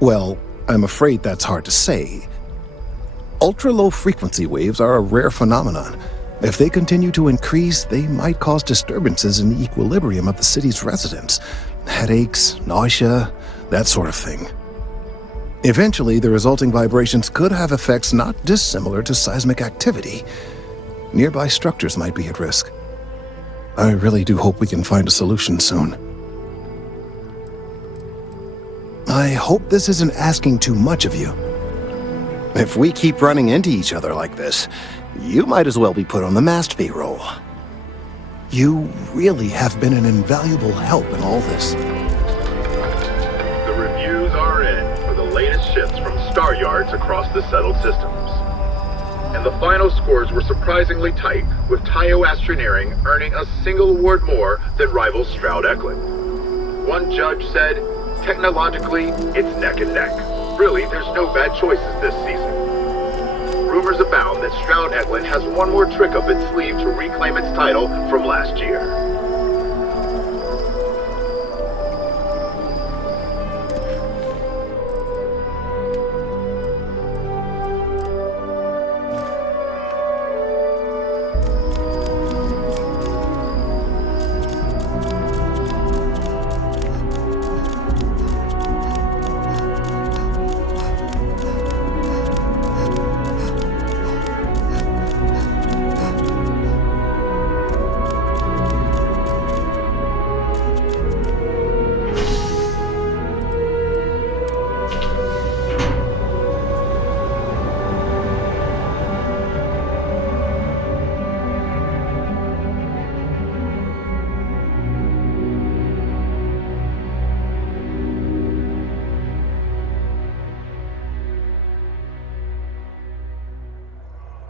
Well, I'm afraid that's hard to say. Ultra-low frequency waves are a rare phenomenon. If they continue to increase, they might cause disturbances in the equilibrium of the city's residents. Headaches, nausea, that sort of thing. Eventually, the resulting vibrations could have effects not dissimilar to seismic activity. Nearby structures might be at risk. I really do hope we can find a solution soon. I hope this isn't asking too much of you. If we keep running into each other like this, you might as well be put on the mast payroll. You really have been an invaluable help in all this. The reviews are in for the latest ships from star yards across the settled systems. And the final scores were surprisingly tight, with Tayo Astroneering earning a single award more than rival Stroud-Eklund. One judge said, technologically, it's neck and neck. Really, there's no bad choices this season. Rumors abound that Stroud-Eklund has one more trick up its sleeve to reclaim its title from last year.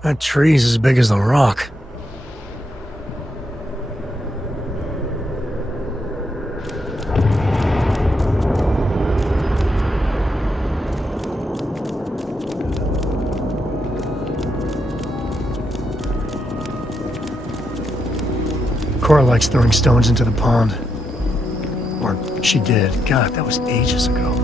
That tree's as big as the rock. Cora likes throwing stones into the pond. Or she did. God, that was ages ago.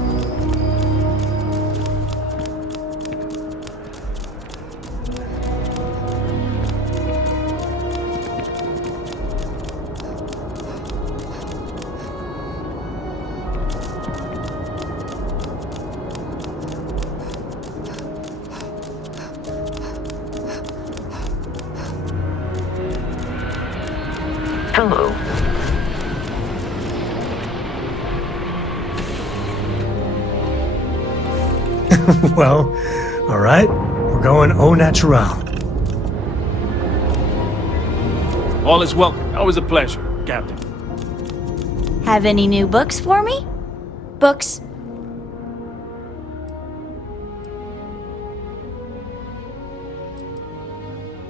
Hello. Well, all right. We're going au natural. All is welcome. Always a pleasure, Captain. Have any new books for me? Books?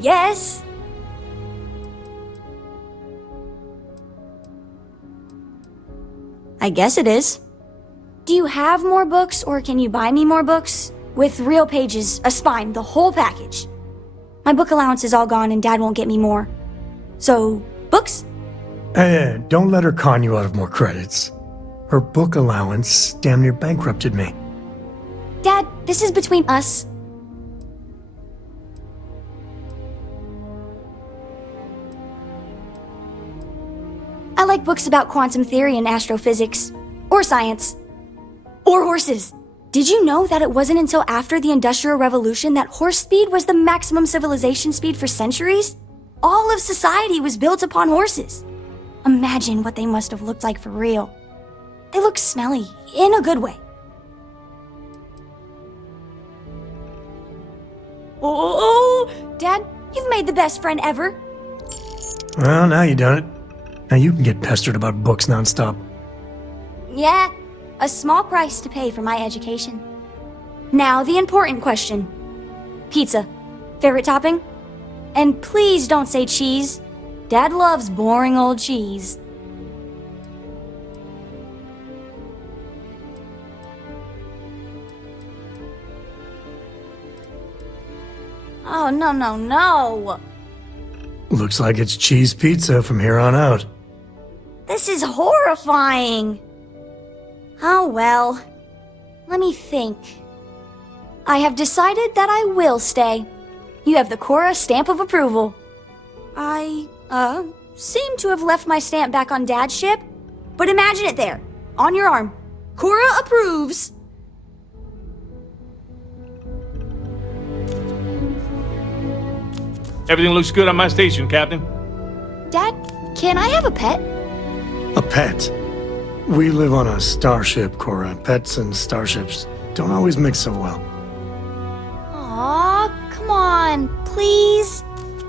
Yes? I guess it is. Do you have more books, or can you buy me more books? With real pages, a spine, the whole package. My book allowance is all gone and Dad won't get me more. So, books? Hey, don't let her con you out of more credits. Her book allowance damn near bankrupted me. Dad, this is between us. I like books about quantum theory and astrophysics. Or science. Or horses. Did you know that it wasn't until after the Industrial Revolution that horse speed was the maximum civilization speed for centuries? All of society was built upon horses. Imagine what they must have looked like for real. They look smelly, in a good way. Oh, Dad, you've made the best friend ever. Well, now you done it. Now you can get pestered about books nonstop. Yeah, a small price to pay for my education. Now the important question. Pizza. Favorite topping? And please don't say cheese. Dad loves boring old cheese. Oh, no. Looks like it's cheese pizza from here on out. This is horrifying. Oh well. Let me think. I have decided that I will stay. You have the Cora stamp of approval. I, seem to have left my stamp back on Dad's ship, but imagine it there, on your arm. Cora approves. Everything looks good on my station, Captain. Dad, can I have a pet? A pet? We live on a starship, Cora. Pets and starships don't always mix so well. Aw, come on, please.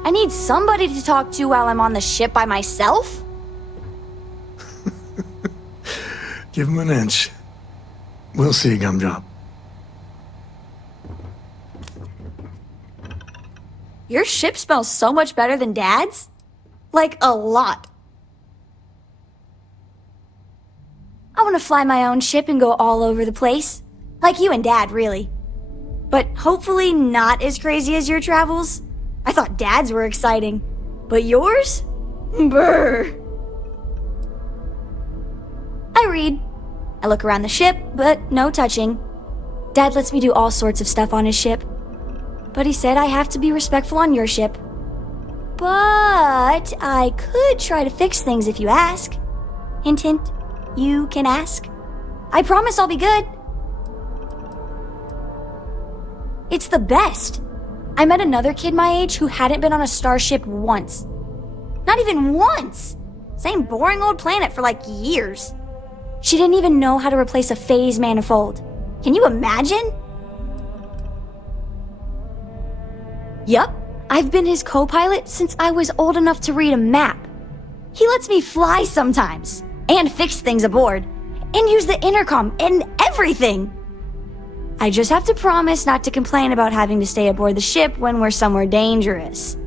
I need somebody to talk to while I'm on the ship by myself. Give him an inch. We'll see, Gumdrop. Your ship smells so much better than Dad's. Like, a lot. I want to fly my own ship and go all over the place. Like you and Dad, really. But hopefully not as crazy as your travels. I thought Dad's were exciting. But yours? Brr. I read. I look around the ship, but no touching. Dad lets me do all sorts of stuff on his ship. But he said I have to be respectful on your ship. But I could try to fix things if you ask. Hint, hint. You can ask. I promise I'll be good. It's the best. I met another kid my age who hadn't been on a starship once. Not even once. Same boring old planet for like years. She didn't even know how to replace a phase manifold. Can you imagine? Yup, I've been his co-pilot since I was old enough to read a map. He lets me fly sometimes, and fix things aboard, and use the intercom and everything. I just have to promise not to complain about having to stay aboard the ship when we're somewhere dangerous.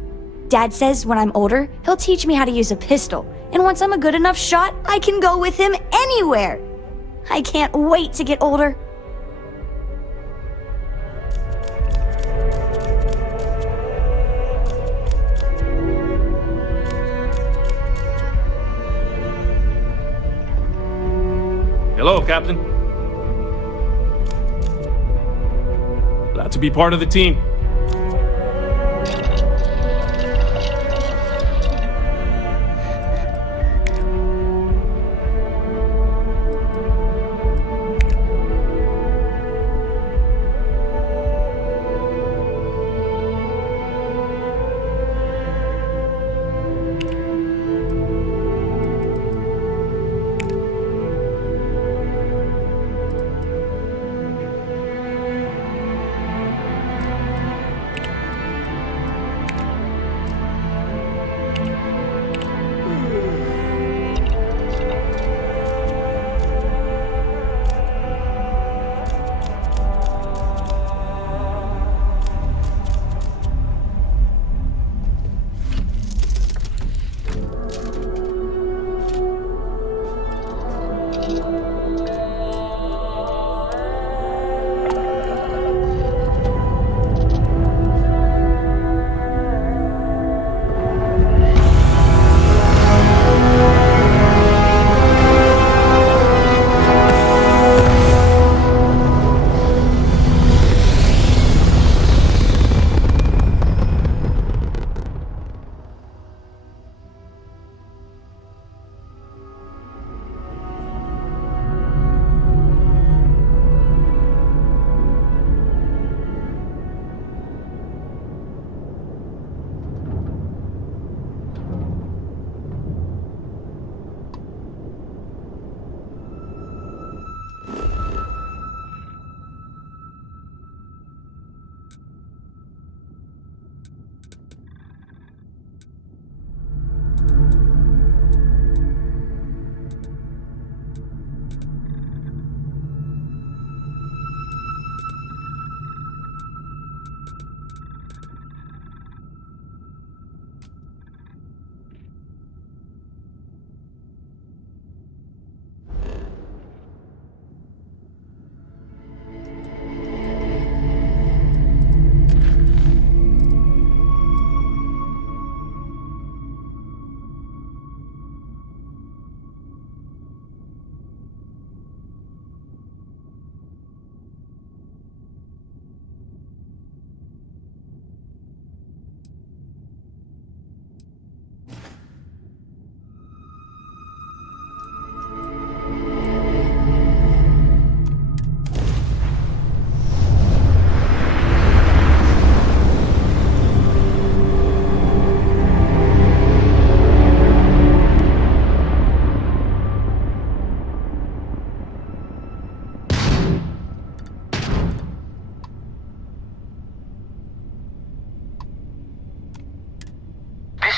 Dad says when I'm older, he'll teach me how to use a pistol, and once I'm a good enough shot, I can go with him anywhere. I can't wait to get older. Hello, Captain. Glad to be part of the team.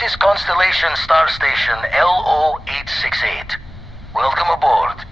This is Constellation Star Station LO-868. Welcome aboard.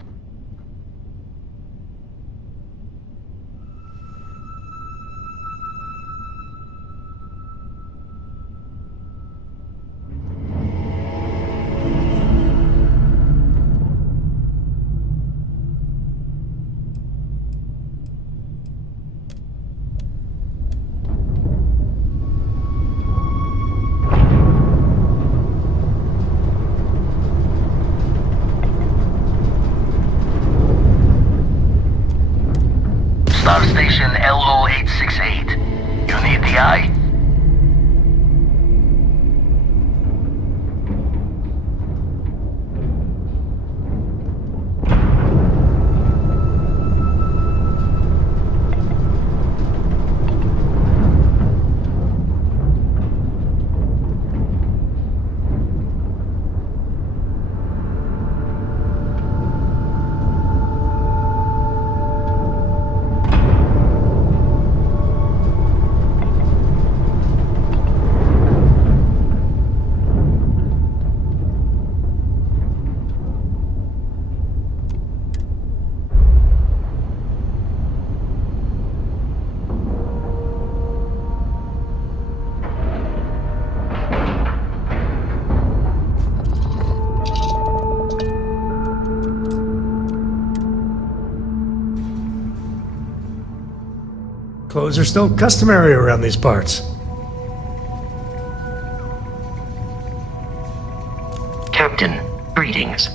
Star Station LO-868. You need the eye? Clothes are still customary around these parts. Captain, greetings.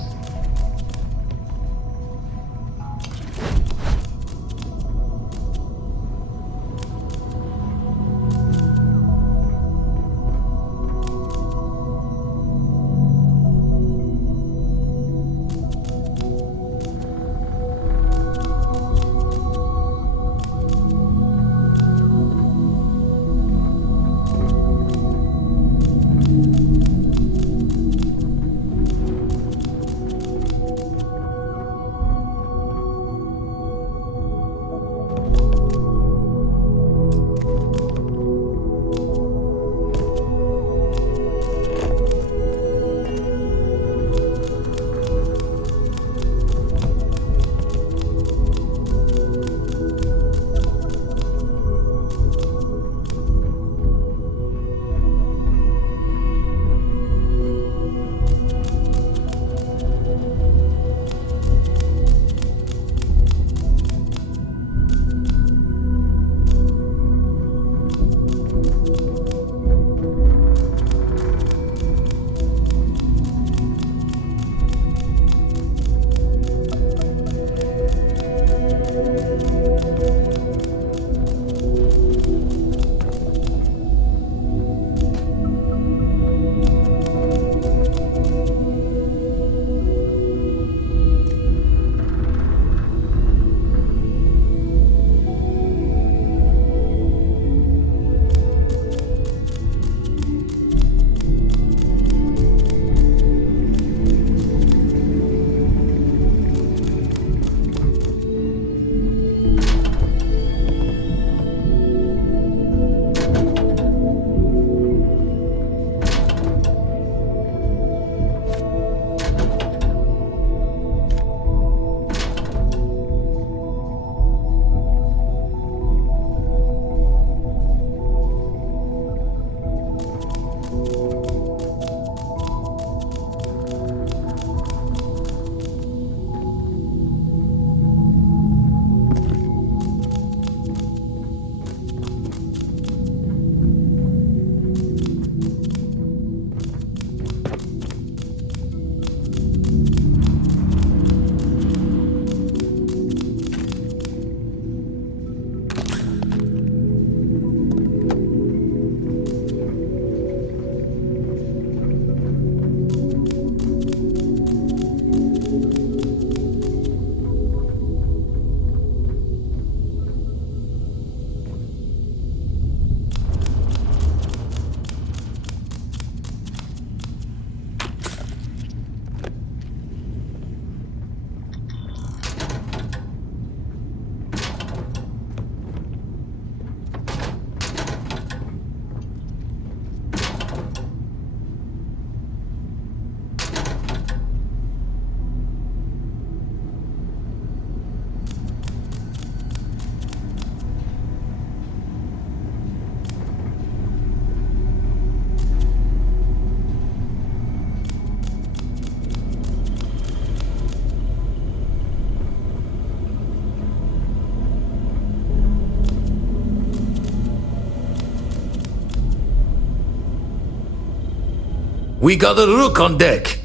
We got a rook on deck.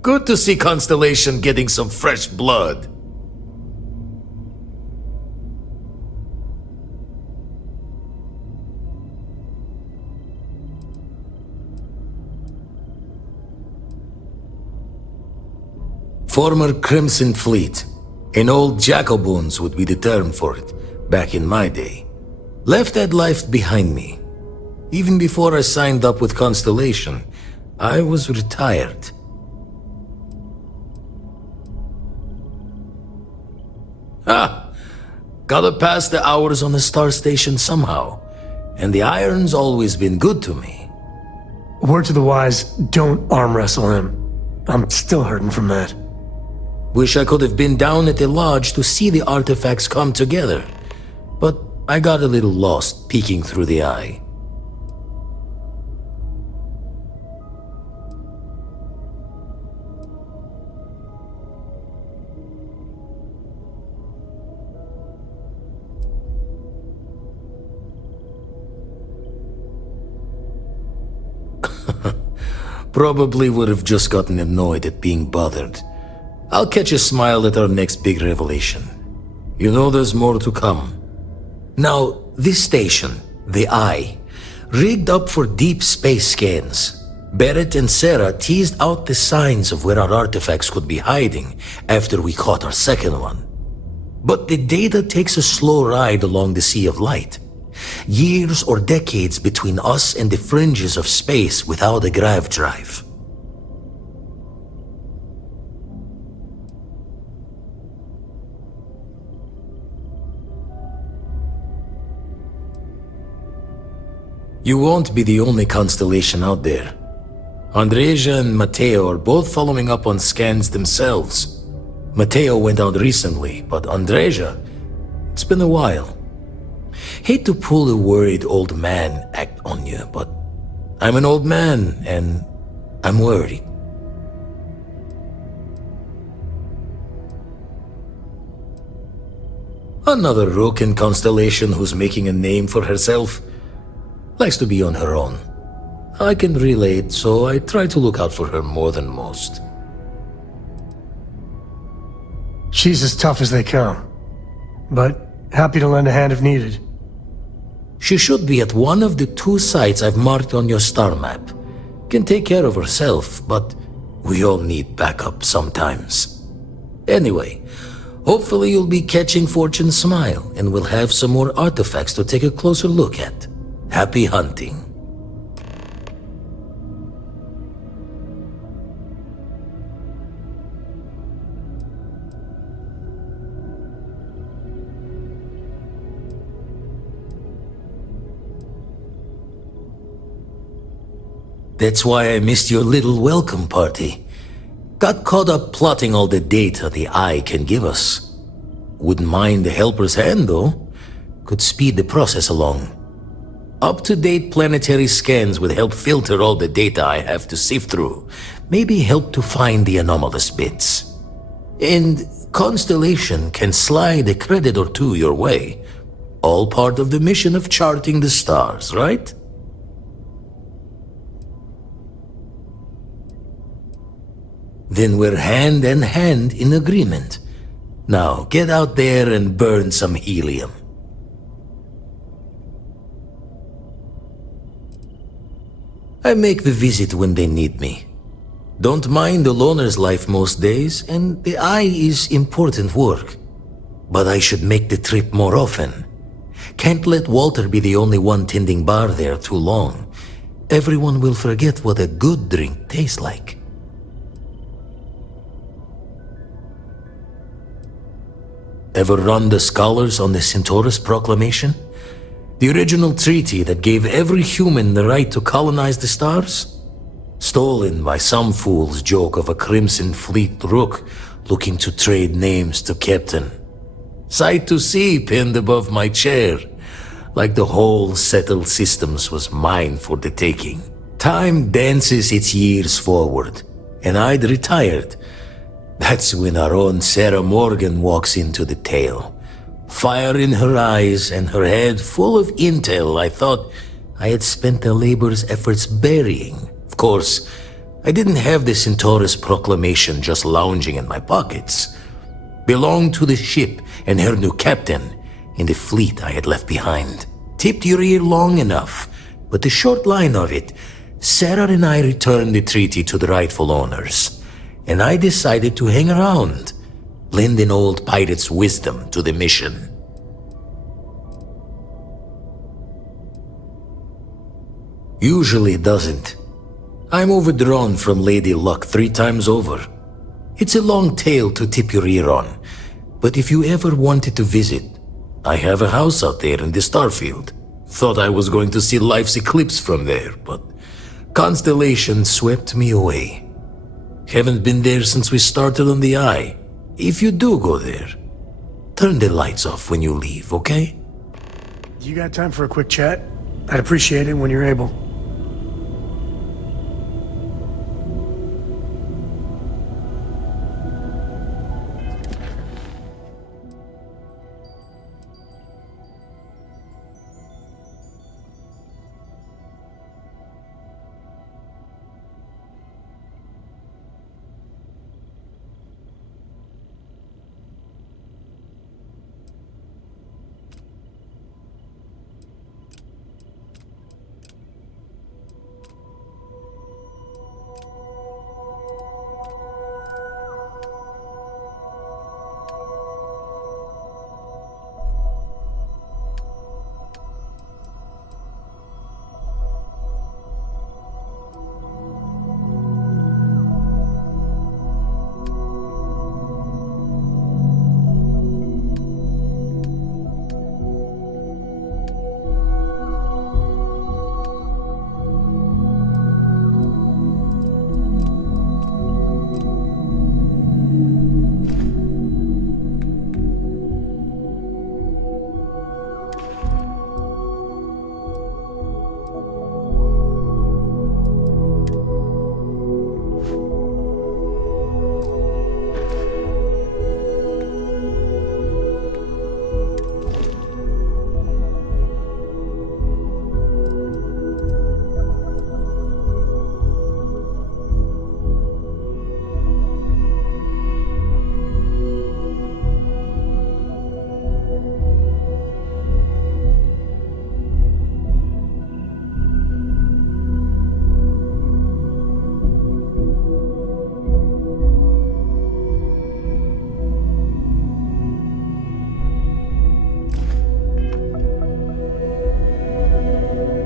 Good to see Constellation getting some fresh blood. Former Crimson Fleet. An old Jacoboons would be the term for it, back in my day. Left that life behind me. Even before I signed up with Constellation, I was retired. Gotta pass the hours on the Star Station somehow. And the Iron's always been good to me. Word to the wise, don't arm wrestle him. I'm still hurting from that. Wish I could have been down at the lodge to see the artifacts come together. But I got a little lost peeking through the eye. Probably would have just gotten annoyed at being bothered. I'll catch a smile at our next big revelation. You know there's more to come. Now, this station, the Eye, rigged up for deep space scans. Barrett and Sarah teased out the signs of where our artifacts could be hiding after we caught our second one. But the data takes a slow ride along the Sea of Light. Years or decades between us and the fringes of space without a grav drive. You won't be the only Constellation out there. Andreja and Matteo are both following up on scans themselves. Matteo went out recently, but Andreja, it's been a while. Hate to pull a worried old man act on you, but I'm an old man and I'm worried. Another rook in Constellation who's making a name for herself. Likes to be on her own. I can relate, so I try to look out for her more than most. She's as tough as they come, but happy to lend a hand if needed. She should be at one of the 2 sites I've marked on your star map. Can take care of herself, but we all need backup sometimes. Anyway, hopefully you'll be catching Fortune's smile and we'll have some more artifacts to take a closer look at. Happy hunting. That's why I missed your little welcome party. Got caught up plotting all the data the Eye can give us. Wouldn't mind a helper's hand, though. Could speed the process along. Up-to-date planetary scans would help filter all the data I have to sift through. Maybe help to find the anomalous bits. And Constellation can slide a credit or 2 your way. All part of the mission of charting the stars, right? Then we're hand in hand in agreement. Now, get out there and burn some helium. I make the visit when they need me. Don't mind the loner's life most days, and the Eye is important work. But I should make the trip more often. Can't let Walter be the only one tending bar there too long. Everyone will forget what a good drink tastes like. Ever run the scholars on the Centaurus Proclamation? The original treaty that gave every human the right to colonize the stars? Stolen by some fool's joke of a Crimson Fleet rook looking to trade names to Captain. Sight to see pinned above my chair, like the whole settled systems was mine for the taking. Time dances its years forward, and I'd retired. That's when our own Sarah Morgan walks into the tale. Fire in her eyes and her head full of intel I thought I had spent the labor's efforts burying. Of course, I didn't have the Centaurus proclamation just lounging in my pockets. Belonged to the ship and her new captain in the fleet I had left behind. Tipped your ear long enough, but the short line of it, Sarah and I returned the treaty to the rightful owners, and I decided to hang around, lend an old pirate's wisdom to the mission. Usually it doesn't. I'm overdrawn from Lady Luck 3 times over. It's a long tale to tip your ear on, but if you ever wanted to visit, I have a house out there in the Starfield. Thought I was going to see life's eclipse from there, but Constellation swept me away. Haven't been there since we started on the Eye. If you do go there, turn the lights off when you leave, okay? You got time for a quick chat? I'd appreciate it when you're able.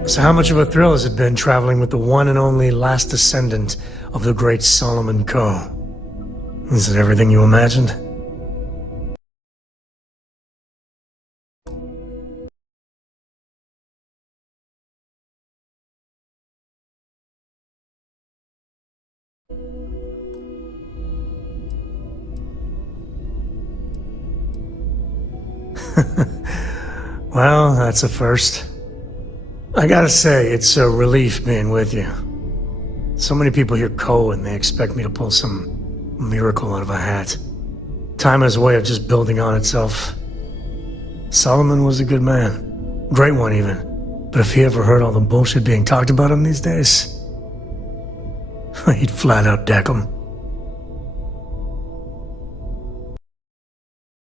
So how much of a thrill has it been traveling with the one and only last descendant of the great Solomon Coe? Is it everything you imagined? Well, that's a first. I gotta say, it's a relief being with you. So many people hear Coe and they expect me to pull some miracle out of a hat. Time has a way of just building on itself. Solomon was a good man. Great one, even. But if he ever heard all the bullshit being talked about him these days, he'd flat out deck him.